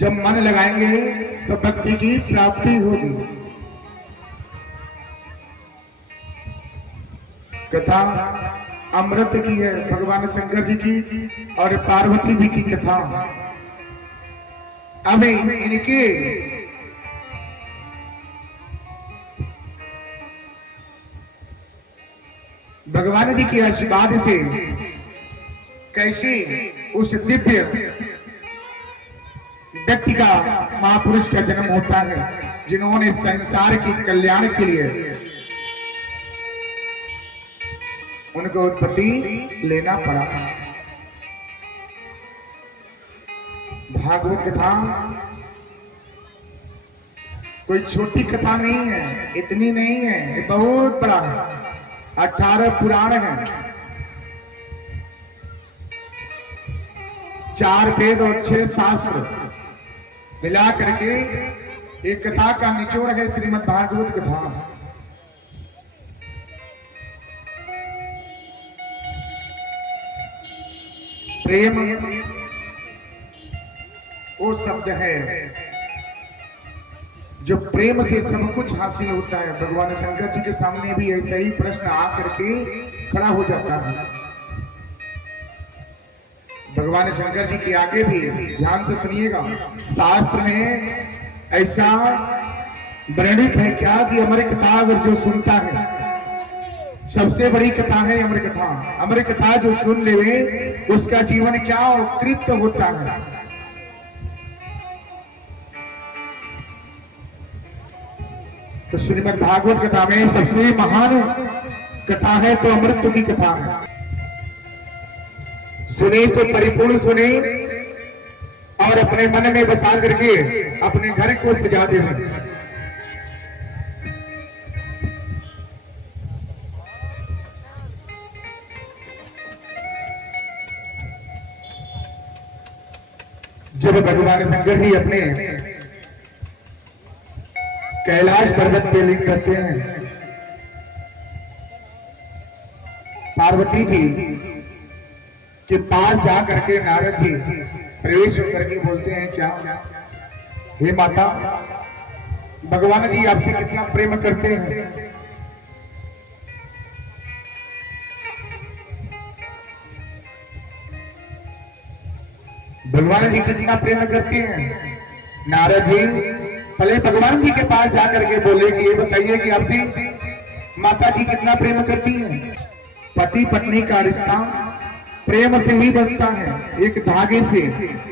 जब मन लगाएंगे तो भक्ति की प्राप्ति होगी। कथा अमृत की है, भगवान शंकर जी की और पार्वती जी की कथा। अब इनके भगवान जी के आशीर्वाद से कैसे उस दिव्य व्यक्ति का महापुरुष का जन्म होता है, जिन्होंने संसार के कल्याण के लिए उनको उत्पत्ति लेना पड़ा। भागवत कथा कोई छोटी कथा नहीं है, इतनी नहीं है, ये बहुत बड़ा है। 18 पुराण है, 4 वेद और 6 शास्त्र मिला करके एक कथा का निचोड़ है श्रीमद् भागवत कथा। प्रेम वो शब्द है जो प्रेम से सब कुछ हासिल होता है। भगवान शंकर जी के सामने भी ऐसा ही प्रश्न आकर के खड़ा हो जाता है। भगवान शंकर जी के आगे भी ध्यान से सुनिएगा, शास्त्र में ऐसा वर्णित है क्या कि अमर कथा अगर जो सुनता है, सबसे बड़ी कथा है अमर कथा। अमर कथा जो सुन ले उसका जीवन क्या उत्कृष्ट होता है। तो श्रीमद् भागवत कथा में सबसे महान कथा है तो अमृत की कथा है। सुने तो परिपूर्ण सुने और अपने मन में बसा करके अपने घर को सजा दे। जब भगवान शंकर जी अपने कैलाश पर्वत पे लिंग करते हैं, पार्वती जी के पास जा करके नारद जी प्रवेश करके बोलते हैं, क्या हे माता, भगवान जी आपसे कितना प्रेम करते हैं। भगवान जी कितना प्रेम करते हैं। नारद जी पहले भगवान जी के पास जाकर के बोले कि ये बताइए कि आपसे माता जी कितना प्रेम करती हैं। पति पत्नी का रिश्ता प्रेम से ही बनता है, एक धागे से,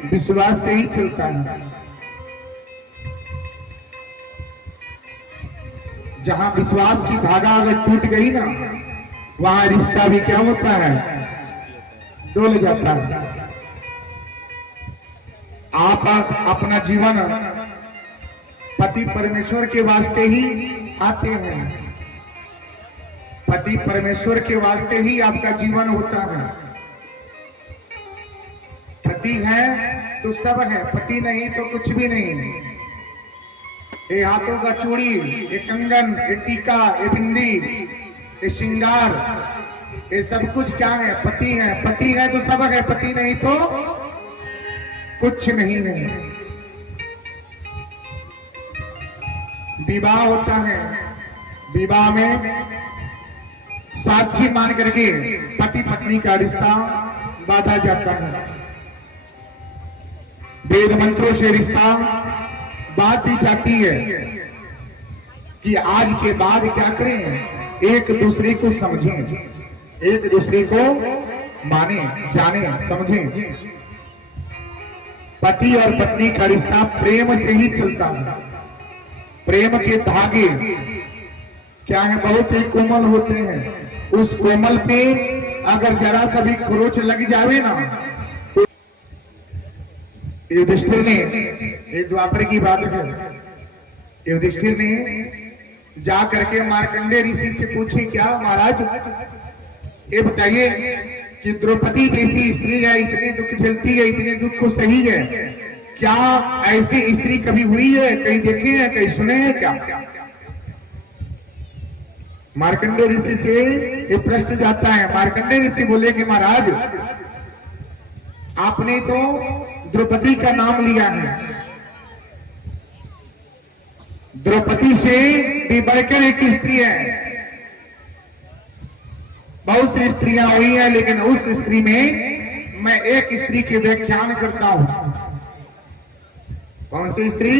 विश्वास से ही चलता है। जहां विश्वास की धागा अगर टूट गई ना, वहां रिश्ता भी क्या होता है, डोल जाता है। आप अपना जीवन पति परमेश्वर के वास्ते ही आते हैं, पति परमेश्वर के वास्ते ही आपका जीवन होता है। पति है तो सब है, पति नहीं तो कुछ भी नहीं। ये हाथों का चूड़ी, ये कंगन, ये टीका, ये बिंदी, ये श्रृंगार, ये सब कुछ क्या है, पति है। पति है तो सब है, पति नहीं तो कुछ नहीं है। विवाह होता है, विवाह में साक्षी मान करके पति पत्नी का रिश्ता बांधा जाता है। वेद मंत्रों से रिश्ता बात दी जाती है कि आज के बाद क्या करें, एक दूसरे को समझें, एक दूसरे को माने, जाने, समझें। पति और पत्नी का रिश्ता प्रेम से ही चलता है। प्रेम के धागे क्या है, बहुत ही कोमल होते हैं। उस कोमल पे अगर जरा सा भी खरोच लग जावे ना, तो युधिष्ठिर ने, ये द्वापर की बात है, युधिष्ठिर ने जा करके मार्कंडेय ऋषि से पूछे, क्या महाराज ये बताइए कि द्रौपदी जैसी स्त्री है, इतने दुख झेलती है, इतने दुख को सही है, क्या ऐसी स्त्री कभी हुई है, कहीं देखे हैं, कहीं सुने हैं क्या? मार्कंडेय ऋषि से ये प्रश्न जाता है। मार्कंडेय ऋषि बोले कि महाराज आपने तो द्रौपदी का नाम लिया है, द्रौपदी से भी बढ़कर एक स्त्री है। बहुत सी स्त्रियां हुई हैं, लेकिन उस स्त्री में मैं एक स्त्री की व्याख्यान करता हूं। कौन सी स्त्री?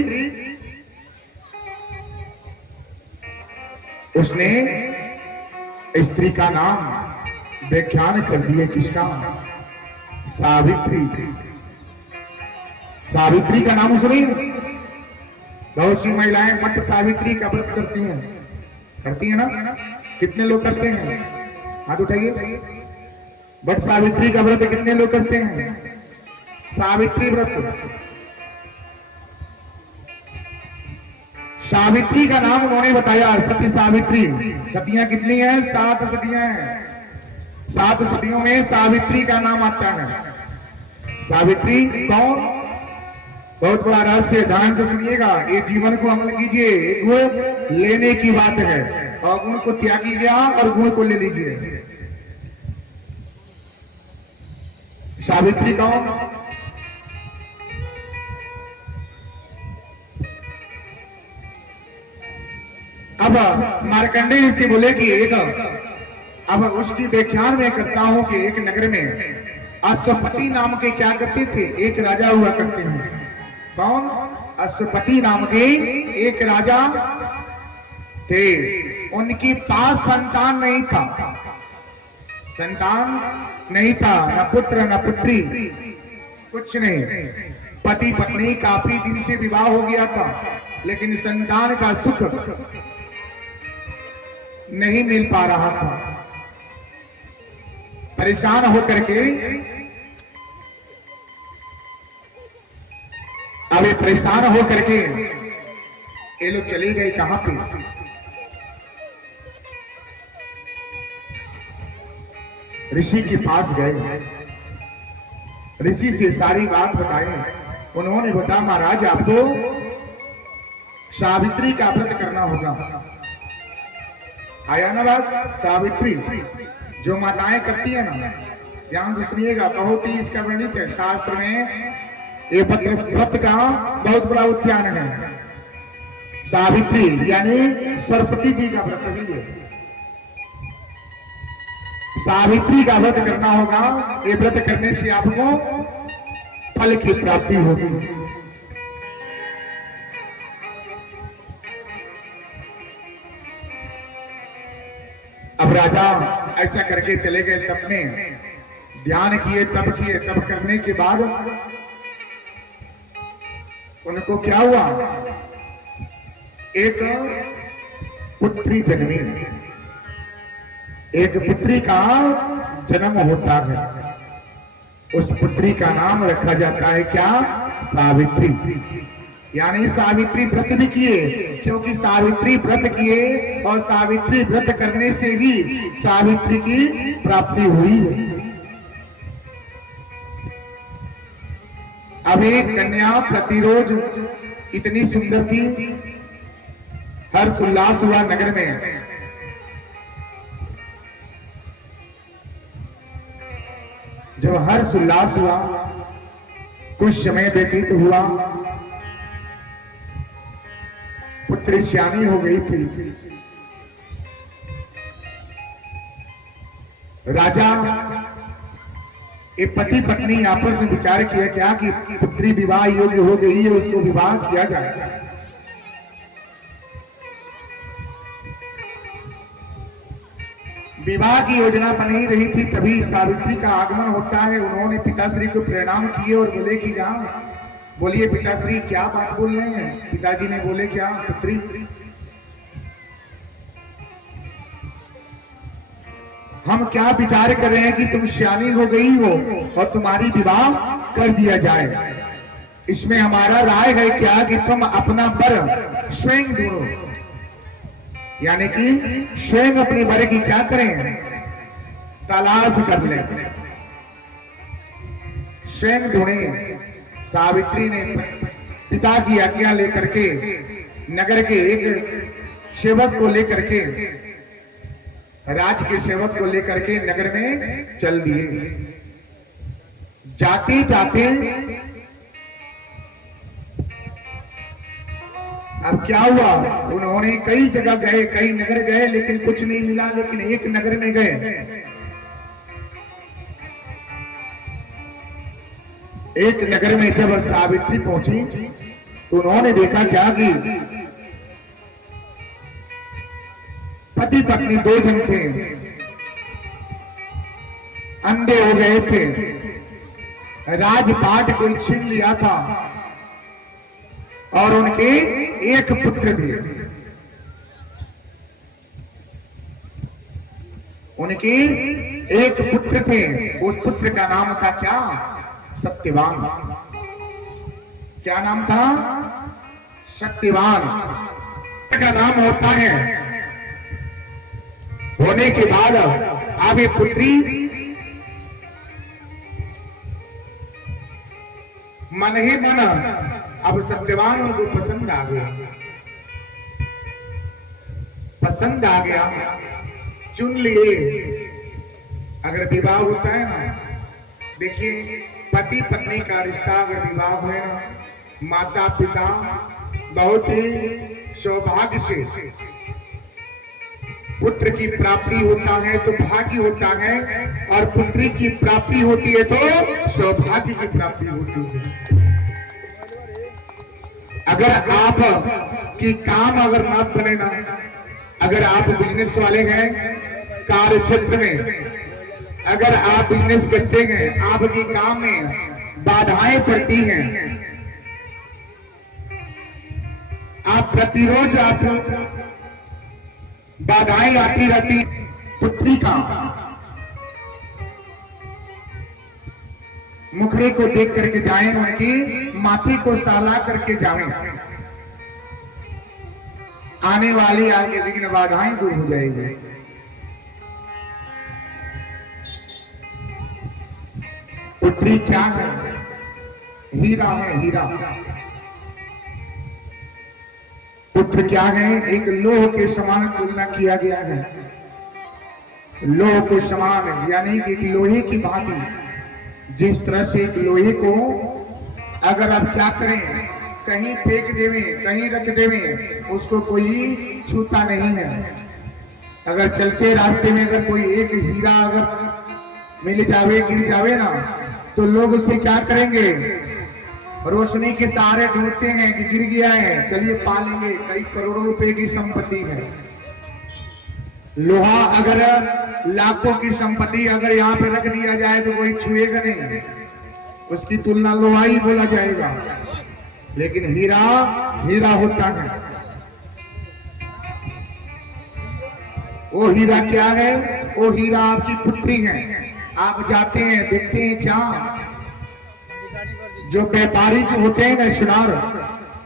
उसने स्त्री का नाम व्याख्यान कर दिए। किसका? सावित्री। सावित्री का नाम सुनिए। बहुत सी महिलाएं मठ सावित्री का व्रत करती हैं ना? कितने लोग करते हैं? हाथ उठाइए। बट सावित्री का व्रत कितने लोग करते हैं? सावित्री व्रत। सावित्री का नाम उन्होंने बताया, सती सावित्री। सतियां कितनी हैं? 7 सतियां हैं। 7 सतियों में सावित्री का नाम आता है। सावित्री कौन? बहुत बड़ा रहस्य, ध्यान से सुनिएगा। ये जीवन को अमल कीजिए। गुण लेने की बात है, और गुण को त्यागिएगा और गुण को ले लीजिए। सावित्री कौन? अब मार्कंडेय ऋषि बोले कि एक, अब उसकी व्याख्यान में करता हूं कि एक नगर में अश्वपति नाम के क्या करते थे? एक राजा हुआ करते हैं। कौन? अश्वपति नाम के एक राजा थे। उनकी पास संतान नहीं था। संतान नहीं था, न पुत्र न पुत्री, कुछ नहीं। पति पत्नी काफी दिन से विवाह हो गया था, लेकिन संतान का सुख नहीं मिल पा रहा था। परेशान होकर के अब ये परेशान होकर के ये लोग चले गए कहां पे? ऋषि के पास गए। ऋषि से सारी बात बताई। उन्होंने बताया, महाराज आपको सावित्री का व्रत करना होगा। आया ना बात? सावित्री जो माताएं करती है ना, ध्यान से सुनिएगा, बहुत ही इसका वर्णित है शास्त्र में। ये व्रत का बहुत बड़ा उद्यान है। सावित्री यानी सरस्वती जी का व्रत है ये। सावित्री का व्रत करना होगा। ये व्रत करने से आपको फल की प्राप्ति होगी। अब राजा ऐसा करके चले गए। तब में ध्यान किए, तब करने के बाद उनको क्या हुआ? एक पुत्री जन्मी। एक पुत्री का जन्म होता है। उस पुत्री का नाम रखा जाता है क्या? सावित्री। यानी सावित्री व्रत भी किए, क्योंकि सावित्री व्रत किए और सावित्री व्रत करने से ही सावित्री की प्राप्ति हुई है। अब एक कन्या प्रतिरोज इतनी सुंदर थी, हर्ष उल्लास हुआ नगर में। जब हर्ष उल्लास हुआ, कुछ समय व्यतीत हुआ, पुत्री श्यामी हो गई थी। राजा ये पति पत्नी आपस में विचार किया क्या कि पुत्री विवाह योग्य हो गई है, उसको विवाह किया जाए। विवाह की योजना बन ही रही थी, तभी सावित्री का आगमन होता है। उन्होंने पिताश्री को प्रणाम किए और बोले कि जाओ। बोलिए पिताश्री, क्या बात बोल रहे हैं? पिताजी ने बोले, क्या पुत्री? हम क्या विचार कर रहे हैं कि तुम श्यामी हो गई हो और तुम्हारी विवाह कर दिया जाए। इसमें हमारा राय है क्या कि तुम अपना वर स्वयं ढूंढो, यानी कि स्वयं अपनी वर की क्या करें? तलाश कर लें, स्वयं ढूंढें। सावित्री ने पिता की आज्ञा लेकर के नगर के एक सेवक को लेकर के, राज के सेवक को लेकर के नगर में चल दिए। जाते जाते अब क्या हुआ, उन्होंने कई जगह गए, कई नगर गए, लेकिन कुछ नहीं मिला। लेकिन एक नगर में गए, एक नगर में जब सावित्री पहुंची तो उन्होंने देखा क्या कि पति पत्नी दो जन थे, अंधे हो गए थे, राजपाट कोई छीन लिया था और उनके एक पुत्र थे। उनके एक पुत्र थे, उस पुत्र का नाम था क्या? सत्यवान। क्या नाम था? सत्यवान का नाम होता है। होने के बाद अब ये पुत्री मन ही मन अब सत्यवान को पसंद आ गया, पसंद आ गया, चुन लिए। अगर विवाह होता है ना, देखिए पति पत्नी का रिश्ता अगर विवाह हुए ना, माता पिता बहुत ही सौभाग्य से पुत्र की प्राप्ति होता है तो भाग्य होता है, और पुत्री की प्राप्ति होती है तो सौभाग्य की प्राप्ति होती है। अगर आप की काम अगर ना बने ना, अगर आप बिजनेस वाले हैं, कार्य क्षेत्र में अगर आप बिजनेस करते हैं, आपके काम में बाधाएं पड़ती हैं, आप प्रतिरोज आप बाधाएं आती रहती, पुत्री का मुखड़े को देख करके जाएं, उनकी माथे को साला करके जाएं, आने वाली आगे विघ्न बाधाएं दूर हो जाएगी। पुत्री क्या है? हीरा है, हीरा। पुत्र क्या है? एक लोह के समान तुलना किया गया है, लोह को समान, यानी कि एक लोहे की भांति। जिस तरह से एक लोहे को अगर आप क्या करें, कहीं फेंक देवें, कहीं रख देवें, उसको कोई छूता नहीं है। अगर चलते रास्ते में अगर कोई एक हीरा अगर मिल जावे, गिर जावे ना, तो लोग उसे क्या करेंगे? रोशनी के सहारे ढूंढते हैं कि गिर गया है, चलिए पालेंगे, कई करोड़ों रुपए की संपत्ति है। लोहा अगर लाखों की संपत्ति अगर यहाँ पे रख दिया जाए तो कोई छुएगा नहीं, उसकी तुलना लोहा ही बोला जाएगा। लेकिन हीरा हीरा होता है। वो हीरा क्या है? वो हीरा आपकी पुत्री है। आप जाते हैं, देखते हैं क्या, जो व्यापारी जो होते हैं ना, सुनार,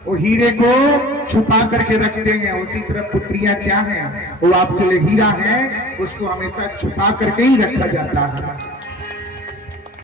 वो हीरे को छुपा करके रखते हैं। उसी तरह पुत्रियां क्या हैं? वो आपके लिए हीरा है, उसको हमेशा छुपा करके ही रखा जाता है।